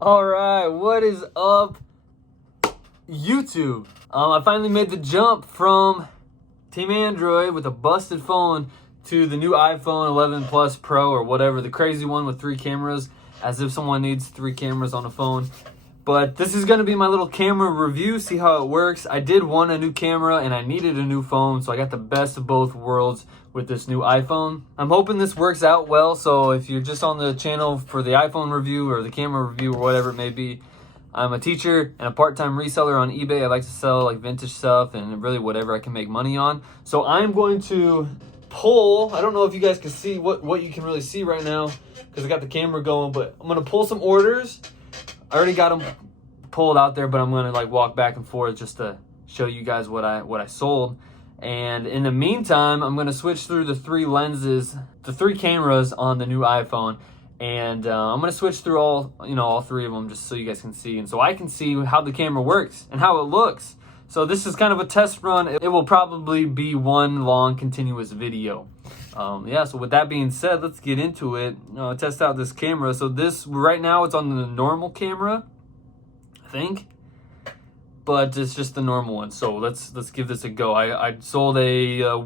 All right, what is up, YouTube? I finally made the jump from Team Android with a busted phone to the new iPhone 11 Plus Pro or whatever, the crazy one with 3 cameras, as if someone needs 3 cameras on a phone. But this is going to be my little camera review, see how it works. I did want a new camera and I needed a new phone, so I got the best of both worlds with this new iPhone. I'm hoping this works out well, so if you're just on the channel for the iPhone review or the camera review or whatever it may be, I'm a teacher and a part-time reseller on eBay. I like to sell like vintage stuff and really whatever I can make money on. So I'm going to pull, I don't know if you guys can see what you can really see right now because I got the camera going, but I'm going to pull some orders. I already got them pulled out there, but I'm gonna like walk back and forth just to show you guys what I sold. And in the meantime, I'm gonna switch through the 3 lenses, the 3 cameras on the new iPhone, and I'm gonna switch through all 3 of them just so you guys can see, and so I can see how the camera works and how it looks. So this is kind of a test run. It will probably be one long continuous video. Yeah, so with that being said, let's get into it. Test out this camera. So this, right now it's on the normal camera, I think, but it's just the normal one. So let's give this a go. I sold a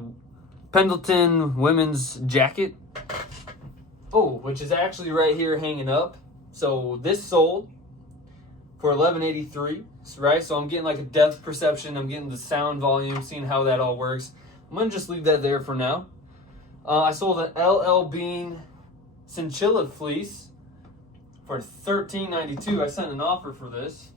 Pendleton women's jacket. Oh, which is actually right here hanging up. So this sold for $11.83, right? So I'm getting like a depth perception. I'm getting the sound volume, seeing how that all works. I'm gonna just leave that there for now. I sold an LL Bean chinchilla fleece for $13.92. I sent an offer for this.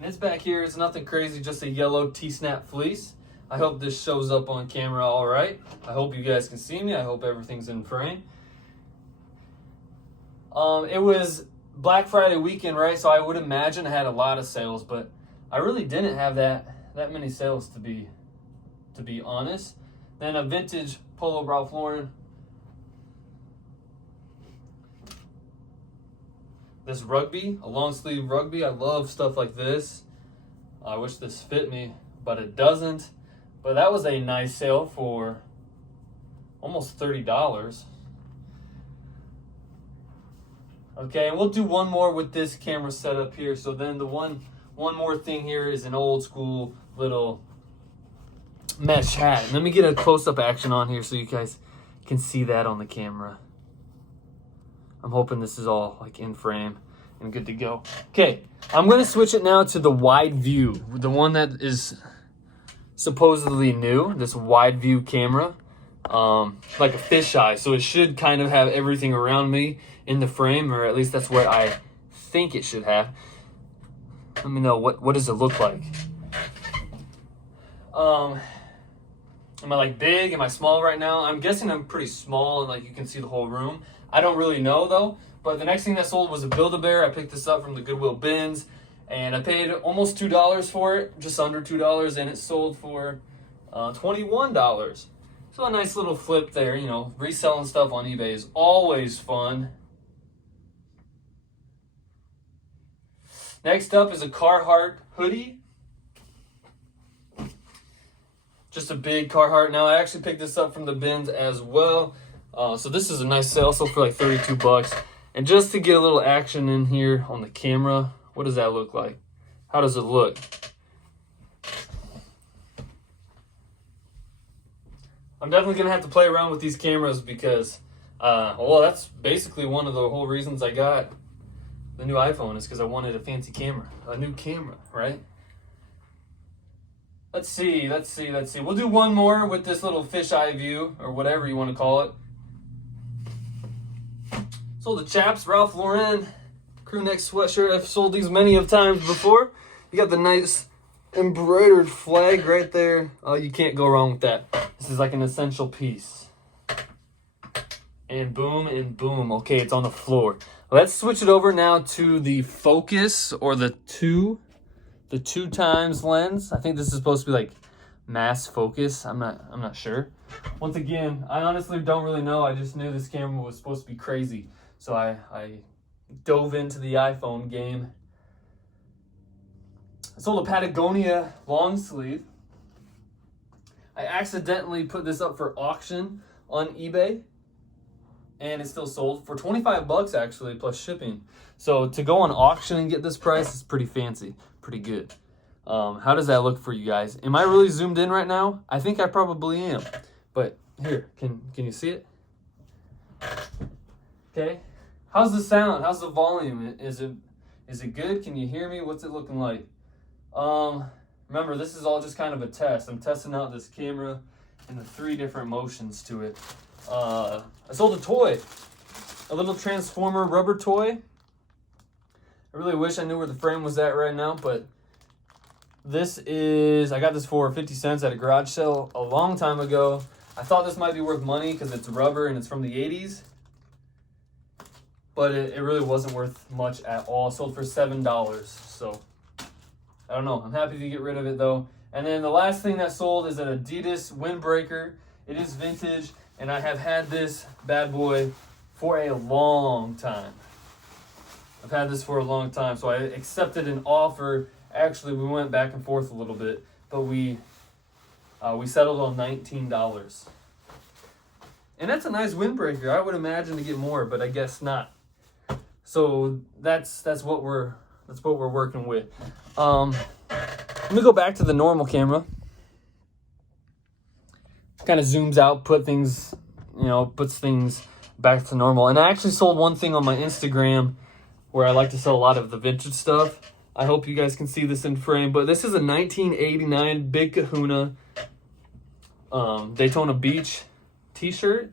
And this back here is nothing crazy, just a yellow T-snap fleece. I hope this shows up on camera all right. I hope you guys can see me. I hope everything's in frame. It was Black Friday weekend, right? So I would imagine I had a lot of sales, but I really didn't have that many sales to be honest. Then a vintage Polo Ralph Lauren. This rugby, a long sleeve rugby. I love stuff like this. I wish this fit me, but it doesn't. But that was a nice sale for almost $30. Okay, and we'll do one more with this camera setup here. So then the one more thing here is an old school little mesh hat. Let me get a close-up action on here so you guys can see that on the camera. I'm hoping this is all like in frame and good to go. Okay, I'm gonna switch it now to the wide view, the one that is supposedly new, this wide view camera, like a fisheye. So it should kind of have everything around me in the frame, or at least that's what I think it should have. Let me know, what does it look like? Am I like big? Am I small right now? I'm guessing I'm pretty small and like you can see the whole room. I don't really know though. But the next thing that sold was a Build-A-Bear. I picked this up from the Goodwill bins and I paid almost $2 for it, just under $2, and it sold for $21. So a nice little flip there. You know, reselling stuff on eBay is always fun. Next up is a Carhartt hoodie. Just a big Carhartt. Now, I actually picked this up from the bins as well. So this is a nice sale, sold for like $32. And just to get a little action in here on the camera, what does that look like? How does it look? I'm definitely going to have to play around with these cameras because, well, that's basically one of the whole reasons I got the new iPhone is because I wanted a fancy camera, a new camera, right? Let's see. We'll do one more with this little fisheye view, or whatever you want to call it. Sold the Chaps Ralph Lauren crew neck sweatshirt. I've sold these many of times before. You got the nice embroidered flag right there. Oh, you can't go wrong with that. This is like an essential piece. And boom, and boom. Okay, it's on the floor. Let's switch it over now to the focus, or the 2 times lens. I think this is supposed to be like mass focus. I'm not sure. Once again, I honestly don't really know. I just knew this camera was supposed to be crazy. So I dove into the iPhone game. I sold a Patagonia long sleeve. I accidentally put this up for auction on eBay. and it's still sold for 25 bucks actually, plus shipping. So to go on auction and get this price is pretty fancy, pretty good. How does that look for you guys? Am I really zoomed in right now? I think I probably am. But here, can you see it? Okay. How's the sound? How's the volume? Is it good? Can you hear me? What's it looking like? Remember, this is all just kind of a test. I'm testing out this camera and the 3 different motions to it. I sold a toy, a little Transformer rubber toy. I really wish I knew where the frame was at right now, but this is, I got this for 50 cents at a garage sale a long time ago. I thought this might be worth money because it's rubber and it's from the 80s, but it really wasn't worth much at all. It sold for $7, so I don't know. I'm happy to get rid of it though. And then the last thing that sold is an Adidas windbreaker. It is vintage, and I have had this bad boy for a long time. I've had this for a long time, so I accepted an offer. Actually, we went back and forth a little bit, but we settled on $19. And that's a nice windbreaker. I would imagine to get more, but I guess not. So that's what we're working with. Let me go back to the normal camera. Kind of zooms out, puts things back to normal. And I actually sold one thing on my Instagram where I like to sell a lot of the vintage stuff. I hope you guys can see this in frame, but this is a 1989 Big Kahuna Daytona Beach t-shirt.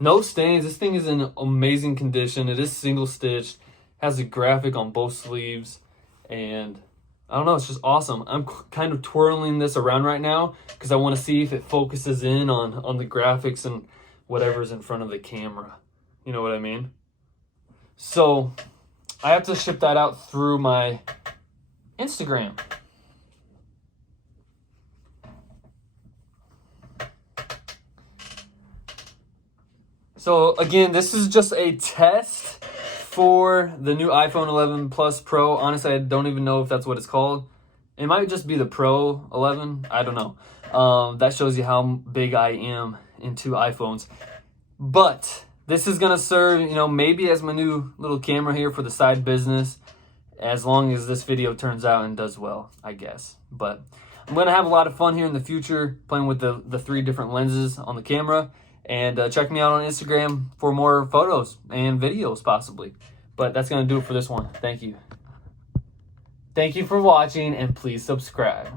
No stains. This thing is in amazing condition. It is single stitched, has a graphic on both sleeves, and I don't know, it's just awesome. I'm kind of twirling this around right now because I want to see if it focuses in on the graphics and whatever's in front of the camera. You know what I mean? So I have to ship that out through my Instagram. So again, this is just a test for the new iPhone 11 Plus Pro. Honestly, I don't even know if that's what it's called. It might just be the Pro 11. I don't know. That shows you how big I am into iPhones. But this is going to serve, maybe as my new little camera here for the side business, as long as this video turns out and does well, I guess. But I'm going to have a lot of fun here in the future playing with the 3 different lenses on the camera. And check me out on Instagram for more photos and videos possibly. But that's going to do it for this one. Thank you. Thank you for watching, and please subscribe.